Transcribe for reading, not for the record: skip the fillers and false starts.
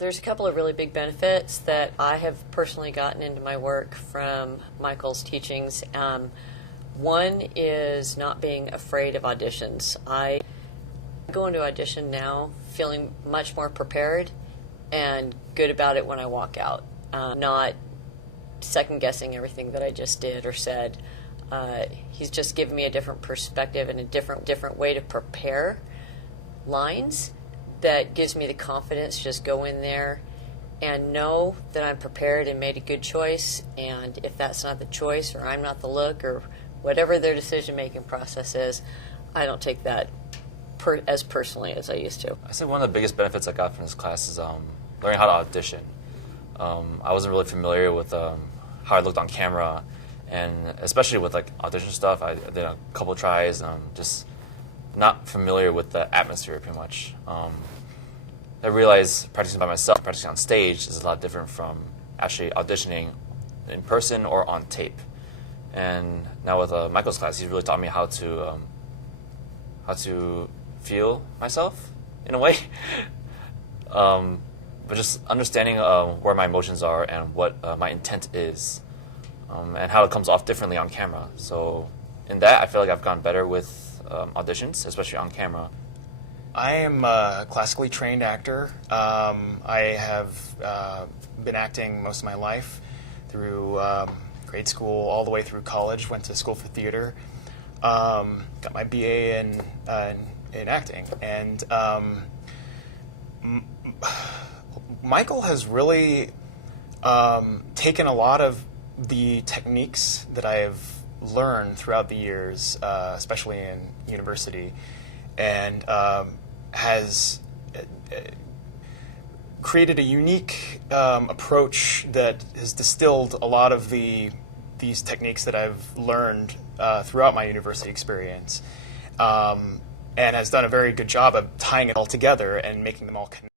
There's a couple of really big benefits that I have personally gotten into my work from Michael's teachings. One is not being afraid of auditions. I go into audition now feeling much more prepared and good about it when I walk out, not second-guessing everything that I just did or said. He's just given me a different perspective and a different way to prepare lines that gives me the confidence to just go in there and know that I'm prepared and made a good choice, and if that's not the choice or I'm not the look or whatever their decision-making process is, I don't take that as personally as I used to. I say one of the biggest benefits I got from this class is learning how to audition. I wasn't really familiar with how I looked on camera, and especially with like audition stuff, I did a couple tries, just not familiar with the atmosphere pretty much. I realized practicing by myself, practicing on stage is a lot different from actually auditioning in person or on tape. And now with Michael's class, he's really taught me how to feel myself in a way. But just understanding where my emotions are and what my intent is, and how it comes off differently on camera. So in that, I feel like I've gotten better with auditions, especially on camera. I am a classically trained actor. I have been acting most of my life through grade school all the way through college. Went to school for theater. Got my BA in acting. And Michael has really taken a lot of the techniques that I have learned throughout the years, especially in university, and has created a unique approach that has distilled a lot of these techniques that I've learned throughout my university experience, and has done a very good job of tying it all together and making them all connect.